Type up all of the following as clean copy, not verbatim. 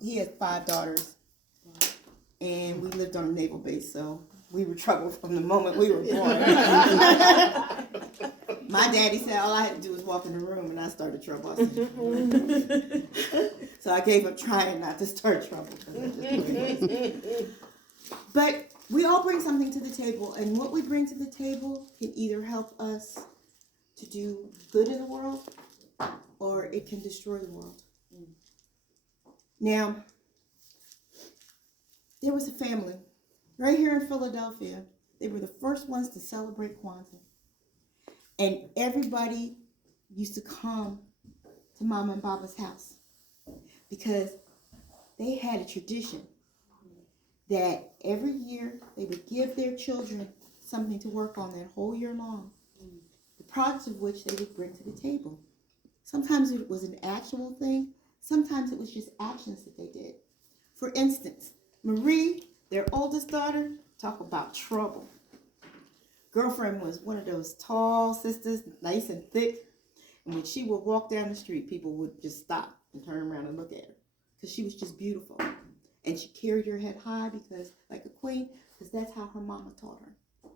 he had 5 daughters, and we lived on a naval base, so we were trouble from the moment we were born. My daddy said all I had to do was walk in the room, and I started trouble. I said, so I gave up trying not to start trouble. But we all bring something to the table, and what we bring to the table can either help us to do good in the world, or it can destroy the world. Now, there was a family right here in Philadelphia. They were the first ones to celebrate Kwanzaa. And everybody used to come to Mama and Baba's house because they had a tradition that every year they would give their children something to work on that whole year long, the products of which they would bring to the table. Sometimes it was an actual thing, sometimes it was just actions that they did. For instance, Marie, their oldest daughter, talk about trouble. Girlfriend was one of those tall sisters, nice and thick, and when she would walk down the street, people would just stop and turn around and look at her because she was just beautiful. And she carried her head high because, like a queen, because that's how her mama taught her.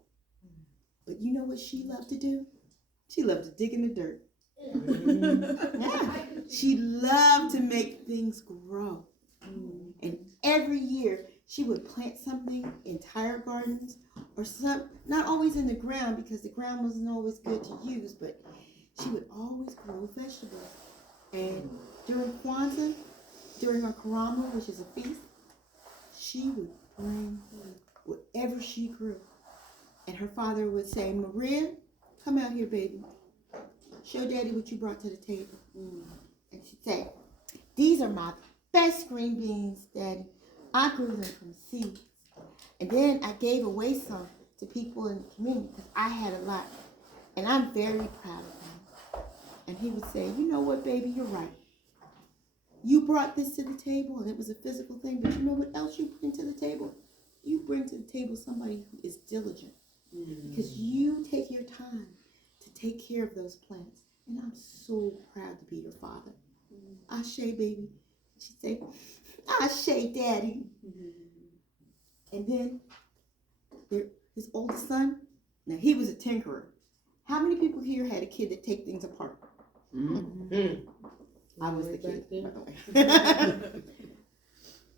But you know what she loved to do? She loved to dig in the dirt. Yeah. She loved to make things grow. And every year she would plant something in tire gardens or some, not always in the ground because the ground wasn't always good to use, but she would always grow vegetables. And during Kwanzaa, during our Karama, which is a feast, she would bring whatever she grew. And her father would say, Maria, come out here, baby. Show Daddy what you brought to the table. And she'd say, these are my best green beans, Daddy. I grew them from seeds. And then I gave away some to people in the community because I had a lot. And I'm very proud of them. And he would say, you know what, baby, you're right. You brought this to the table, and it was a physical thing, but you know what else you bring to the table? You bring to the table somebody who is diligent. Because you take your time to take care of those plants. And I'm so proud to be your father. Ashe, baby. She'd say, Ashe, Daddy. And then his oldest son, now he was a tinkerer. How many people here had a kid that take things apart? I was the kid, by the way.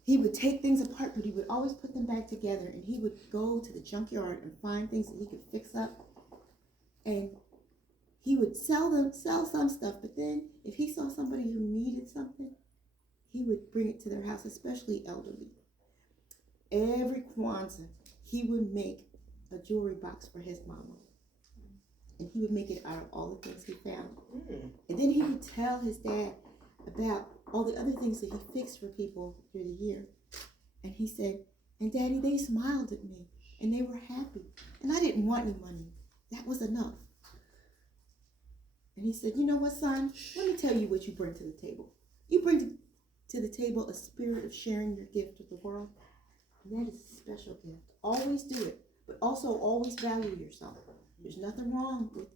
He would take things apart, but he would always put them back together, and he would go to the junkyard and find things that he could fix up. And he would sell some stuff, but then if he saw somebody who needed something, he would bring it to their house, especially elderly. Every Kwanzaa, he would make a jewelry box for his mama. And he would make it out of all the things he found. And then he would tell his dad about all the other things that he fixed for people through the year. And he said, and Daddy, they smiled at me and they were happy. And I didn't want any money. That was enough. And he said, you know what, son? Let me tell you what you bring to the table. You bring to the table a spirit of sharing your gift with the world. And that is a special gift. Always do it, but also always value yourself. There's nothing wrong with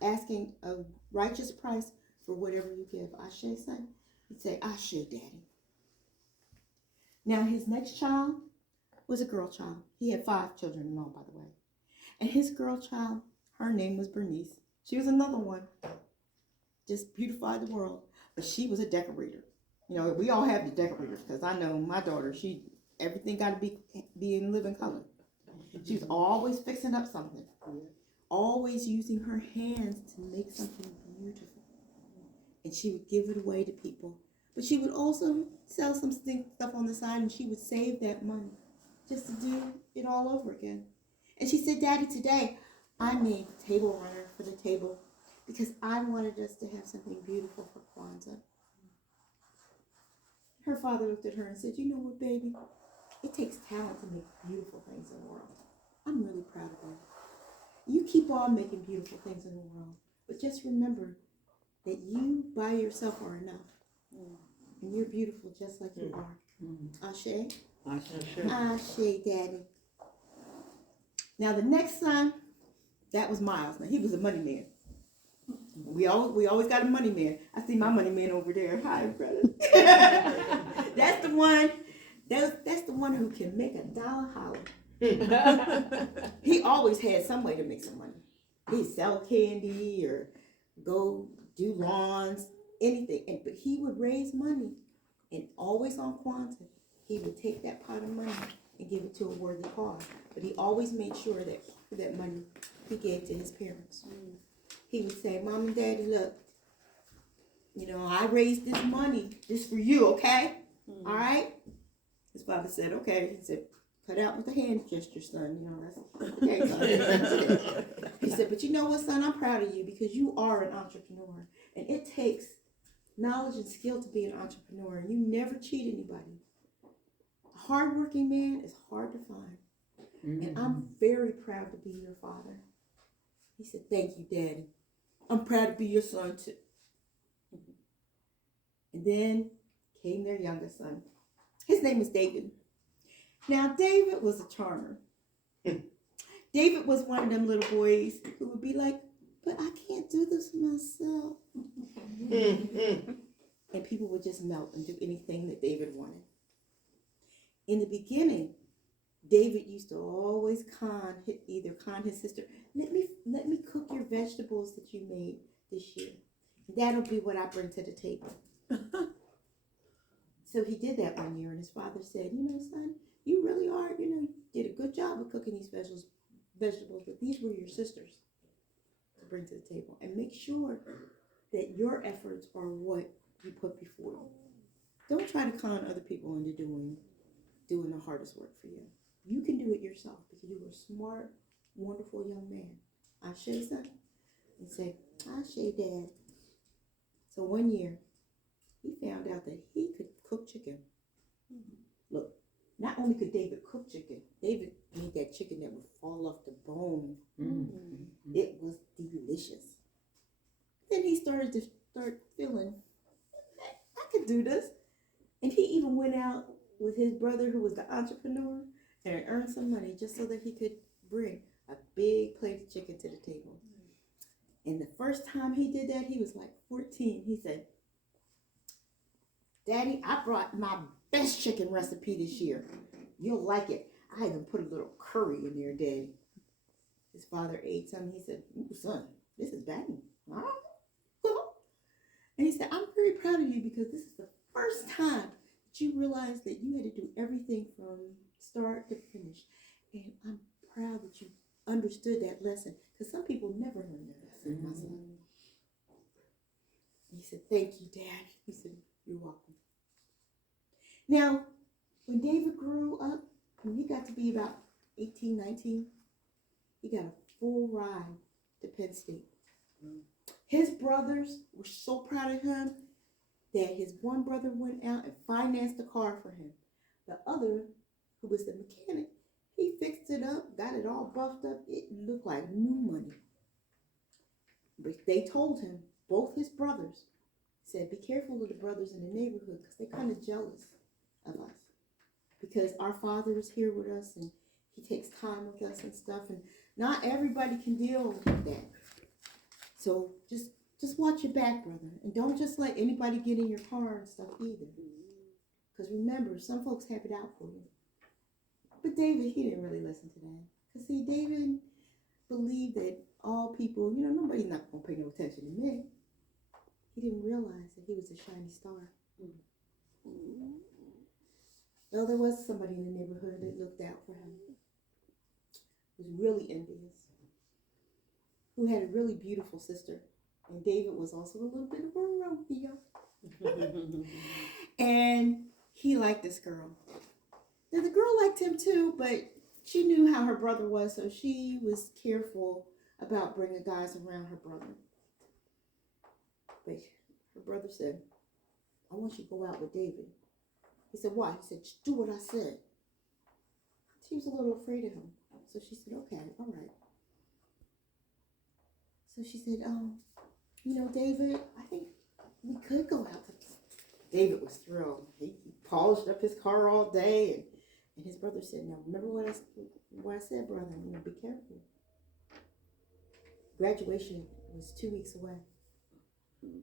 asking a righteous price for whatever you give. Ashe, son? He'd say, Ashe, Daddy. Now, his next child was a girl child. He had 5 children in all, by the way. And his girl child, her name was Bernice. She was another one. Just beautified the world. But she was a decorator. You know, we all have the decorators, because I know my daughter, everything got to be in living color. She was always fixing up something. Always using her hands to make something beautiful. And she would give it away to people. But she would also sell some stuff on the side, and she would save that money just to do it all over again. And she said, Daddy, today I made the table runner for the table because I wanted us to have something beautiful for Kwanzaa. Her father looked at her and said, you know what, baby? It takes talent to make beautiful things in the world. I'm really proud of you. You keep on making beautiful things in the world, but just remember that you by yourself are enough. And you're beautiful just like you are. Ashe? Ashe, Daddy. Now the next son, that was Miles. Now he was a money man. We always got a money man. I see my money man over there. Hi, brother. That's the one. That's the one who can make a dollar holler. He always had some way to make some money. He'd sell candy or go do lawns, anything. But he would raise money, and always on Kwanzaa, he would take that pot of money and give it to a worthy cause. But he always made sure that that money he gave to his parents. He would say, Mom and Daddy, look, I raised this money just for you, okay? All right? His father said, okay. He said, cut out with the hand gesture, son. That's okay, son. He said, but you know what, son? I'm proud of you because you are an entrepreneur. And it takes knowledge and skill to be an entrepreneur. And you never cheat anybody. A hardworking man is hard to find. And I'm very proud to be your father. He said, thank you, Daddy. I'm proud to be your son, too. And then came their youngest son. His name was David. Now, David was a charmer. David was one of them little boys who would be like, but I can't do this myself. And people would just melt and do anything that David wanted. In the beginning, David used to always con his sister, let me cook your vegetables that you made this year. That'll be what I bring to the table. So he did that one year, and his father said, son, you really are, you did a good job of cooking these vegetables, but these were your sisters to bring to the table. And make sure that your efforts are what you put before you. Don't try to con other people into doing the hardest work for you. You can do it yourself because you are a smart, wonderful young man. Ashe, son? And say, Ashe, Dad. So one year, he found out that he could cook chicken. Look, not only could David cook chicken, David made that chicken that would fall off the bone. It was delicious. Then he started to feeling, I could do this. And he even went out with his brother who was the entrepreneur and earned some money just so that he could bring a big plate of chicken to the table. And the first time he did that, he was like 14. He said, Daddy, I brought my best chicken recipe this year. You'll like it. I even put a little curry in there, Daddy. His father ate some. He said, son, this is banging. All right. Cool. And he said, I'm very proud of you because this is the first time that you realized that you had to do everything from start to finish. And I'm proud that you understood that lesson because some people never learn that lesson, my son. He said, thank you, Dad. He said, you're welcome. Now, when David grew up, when he got to be about 18, 19, he got a full ride to Penn State. His brothers were so proud of him that his one brother went out and financed a car for him. The other, who was the mechanic, he fixed it up, got it all buffed up. It looked like new money. But they told him, both his brothers, said, be careful of the brothers in the neighborhood because they're kind of jealous of us. Because our father is here with us and he takes time with us and stuff. And not everybody can deal with that. So just watch your back, brother. And don't just let anybody get in your car and stuff either. Because remember, some folks have it out for you. But David, he didn't really listen to that. Because see, David believed that all people, nobody's not going to pay no attention to me. He didn't realize that he was a shiny star. Well, there was somebody in the neighborhood that looked out for him. Was really envious. Who had a really beautiful sister. And David was also a little bit of a Romeo. And he liked this girl. Now, the girl liked him too, but she knew how her brother was, so she was careful about bringing guys around her brother. But her brother said, I want you to go out with David. He said, why? He said, just do what I said. She was a little afraid of him. So she said, okay, all right. So she said, David, I think we could go out. David was thrilled. He polished up his car all day. And his brother said, now, remember what I said, brother? Be careful. Graduation was 2 weeks away. And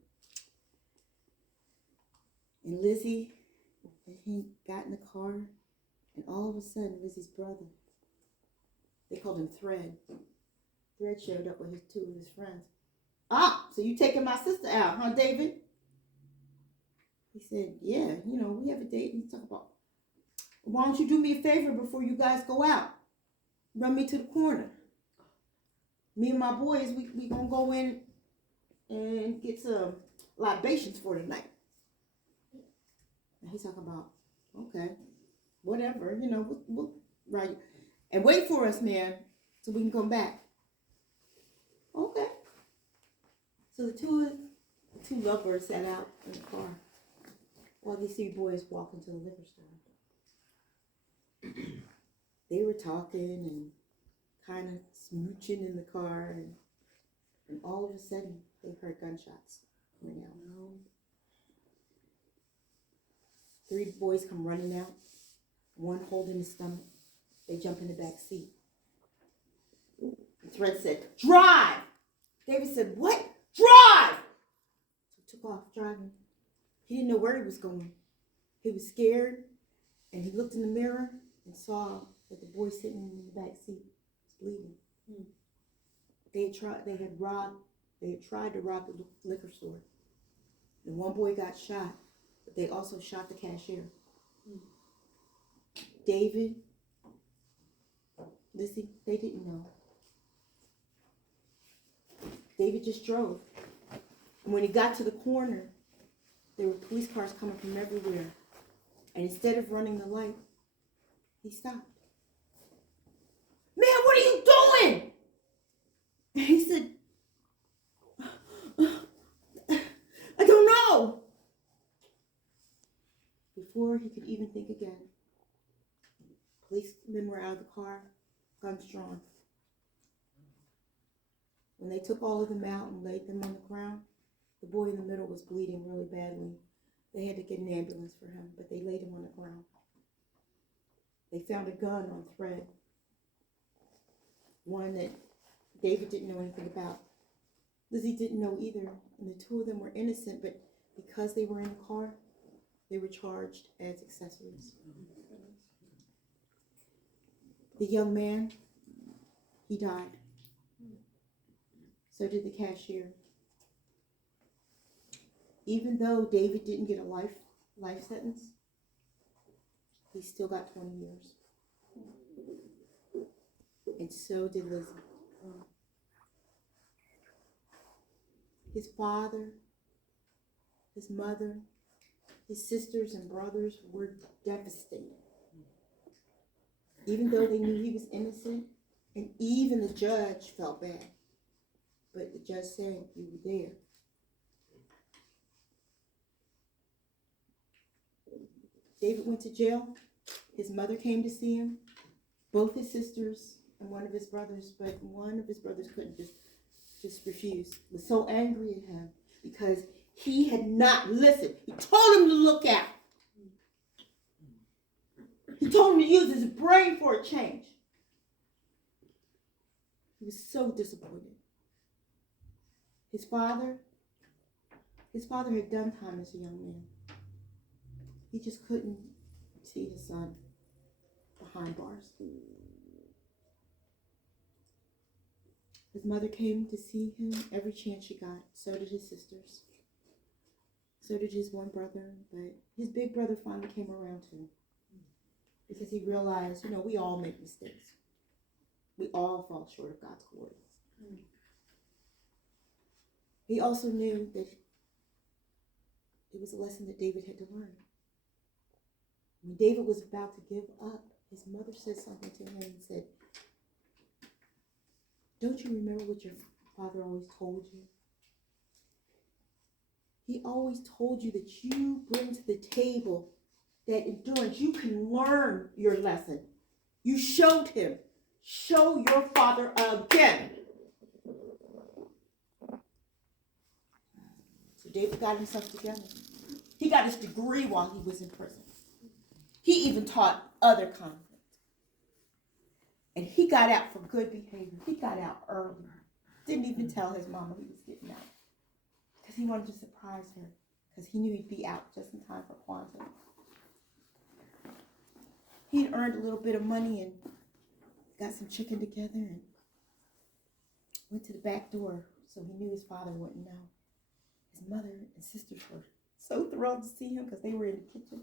Lizzie, and he got in the car, and all of a sudden, Lizzie's brother, they called him Thread. Thread showed up with two of his friends. Ah, so you taking my sister out, huh, David? He said, yeah, we have a date and talk about, why don't you do me a favor before you guys go out? Run me to the corner. Me and my boys, we gonna go in and get some libations for tonight. And he's talking about, okay, whatever, we'll right. And wait for us, man, so we can come back. Okay. So the two lovebirds sat out in the car while these three boys walked into the liquor store. They were talking and kind of smooching in the car, and all of a sudden they heard gunshots ring out. Three boys come running out, one holding his stomach. They jump in the back seat. And Thread said, drive! David said, what? Drive! So took off driving. He didn't know where he was going. He was scared, and he looked in the mirror and saw that the boy sitting in the back seat was bleeding. They had tried to rob the liquor store. And one boy got shot, but they also shot the cashier. David, Lizzie, they didn't know. David just drove. And when he got to the corner, there were police cars coming from everywhere. And instead of running the light, he stopped. Man, what are you doing? And he said, I don't know. Before he could even think again, policemen were out of the car, guns drawn. When they took all of them out and laid them on the ground, the boy in the middle was bleeding really badly. They had to get an ambulance for him, but they laid him on the ground. They found a gun on Thread, one that David didn't know anything about. Lizzie didn't know either, and the two of them were innocent, but because they were in the car, they were charged as accessories. The young man, he died. So did the cashier. Even though David didn't get a life sentence, he still got 20 years. And so did Lizzie. His father, his mother, his sisters and brothers were devastated. Even though they knew he was innocent, and even the judge felt bad. But the judge said, you were there. David went to jail. His mother came to see him. Both his sisters and one of his brothers, but one of his brothers couldn't just refuse. Was so angry at him because he had not listened. He told him to look out. He told him to use his brain for a change. He was so disappointed. His father had done time as a young man. He just couldn't see his son behind bars. His mother came to see him every chance she got. So did his sisters. So did his one brother. But his big brother finally came around too. Because he realized, we all make mistakes. We all fall short of God's glory. He also knew that it was a lesson that David had to learn. When David was about to give up, his mother said something to him and said, don't you remember what your father always told you? He always told you that you bring to the table that endurance. You can learn your lesson. You showed him. Show your father again. So David got himself together. He got his degree while he was in prison. He even taught other convicts. And he got out for good behavior. He got out early. Didn't even tell his mama he was getting out. Because he wanted to surprise her because he knew he'd be out just in time for Kwanzaa. He'd earned a little bit of money and got some chicken together and went to the back door so he knew his father wouldn't know. His mother and sisters were so thrilled to see him because they were in the kitchen.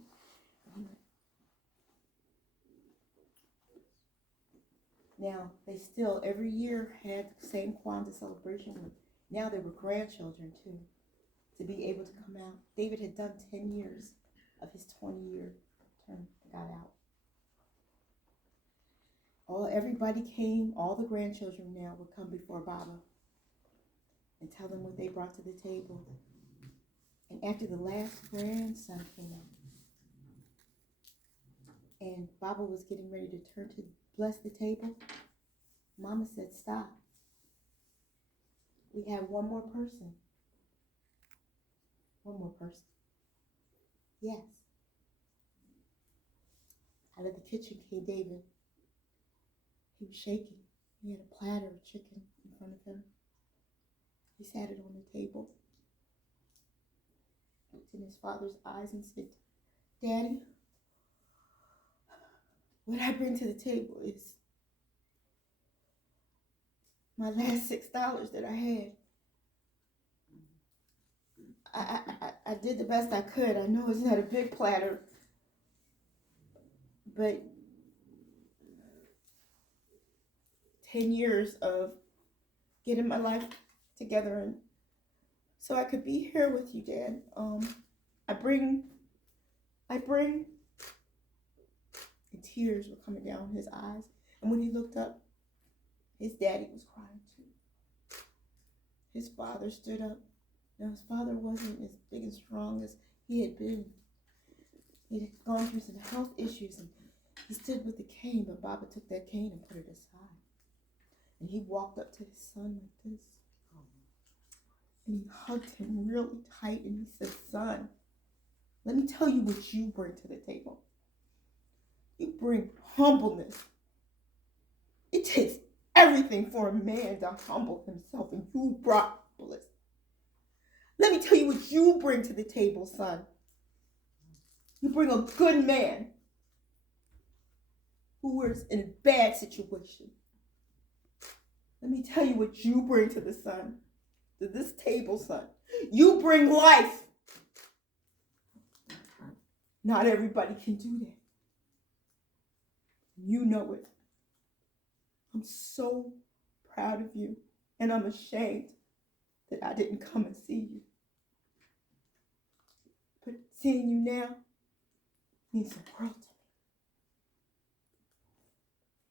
Now, they still, every year, had the same Kwanzaa celebration. Now they were grandchildren, too, to be able to come out. David had done 10 years of his 20-year term and got out. Everybody came, all the grandchildren now would come before Baba and tell them what they brought to the table. And after the last grandson came out, and Baba was getting ready to turn to bless the table, Mama said, "Stop. We have one more person." One more person. Yes. Out of the kitchen came David. He was shaking. He had a platter of chicken in front of him. He sat it on the table, looked in his father's eyes and said, "Daddy, what I bring to the table is my last $6 that I had. I did the best I could. I know it's not a big platter, but 10 years of getting my life together, and so I could be here with you, Dad. I bring, and tears were coming down his eyes. And when he looked up, his daddy was crying too. His father stood up. Now, his father wasn't as big and strong as he had been. He had gone through some health issues, and he stood with the cane, but Baba took that cane and put it aside. And he walked up to his son like this. And he hugged him really tight, and he said, "Son, let me tell you what you bring to the table. You bring humbleness. It takes everything for a man to humble himself, and you brought humbleness. Let me tell you what you bring to the table, son. You bring a good man who was in a bad situation. Let me tell you what you bring to this table, son. You bring life. Not everybody can do that. You know it. I'm so proud of you, and I'm ashamed that I didn't come and see you. But seeing you now means the world to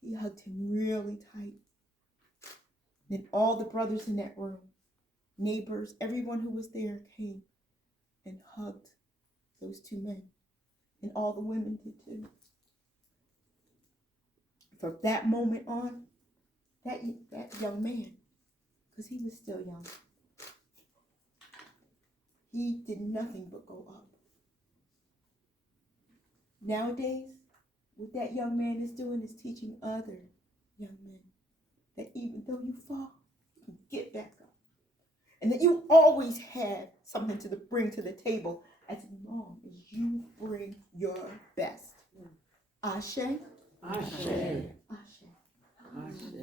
me." He hugged him really tight. Then all the brothers in that room, neighbors, everyone who was there came and hugged those two men. And all the women did too. From that moment on, that young man, because he was still young, he did nothing but go up. Nowadays, what that young man is doing is teaching other young men that even though you fall, you can get back up. And that you always have something to bring to the table as long as you bring your best. Ashe. Ashe. Ashe. Ashe.